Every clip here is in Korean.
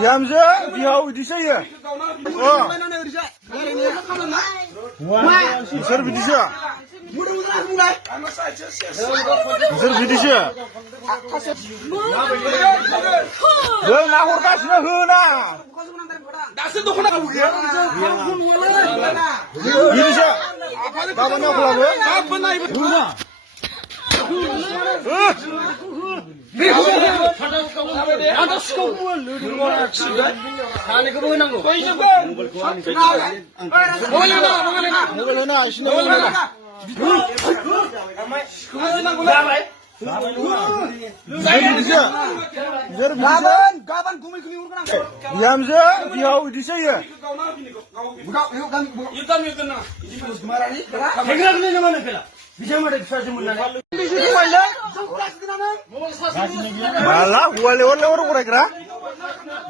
बिहामजो बिहाव बिदिसो बिसोर बिदिसो जों नाहरगासिनो होना दासो दख'ना बिदिसो गाबोन अब्लाबो होना बिहामजो बिहाव बिदिसो malah gua lewat-lewat mereka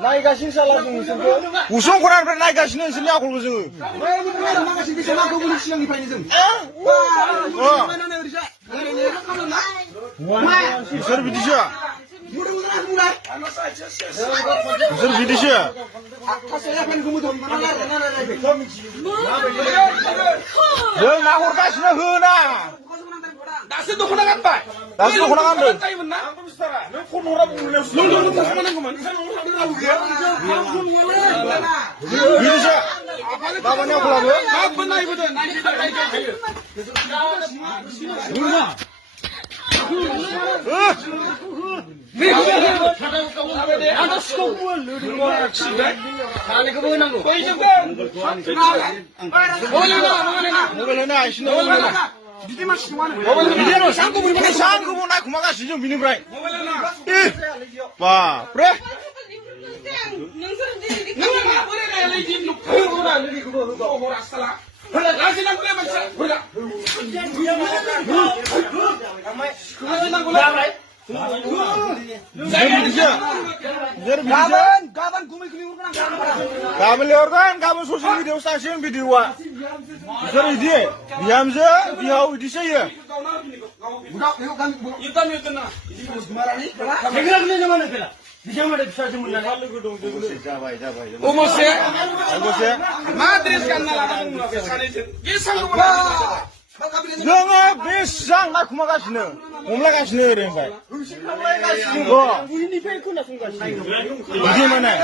naikasiin salah usung kurang naikasiin sini aku usung besar bidisya besar bidisya dia nahur kasihnya huna 다시 도코나 간다. 다시 도코나 간다. 이리셔. 나만이 아프라고? 나쁜 아이거든. 누나. 비디오 상급은 나 그만가 시죠 미니브라이. 와, 그래? 가면 레어간 가면 소셜 미디어 사시는 비디오와 이거 이디 비함즈 비하우 이디세요 너가 비상 나 구마가시네 옴라가시네 그러니까 이게 뭐네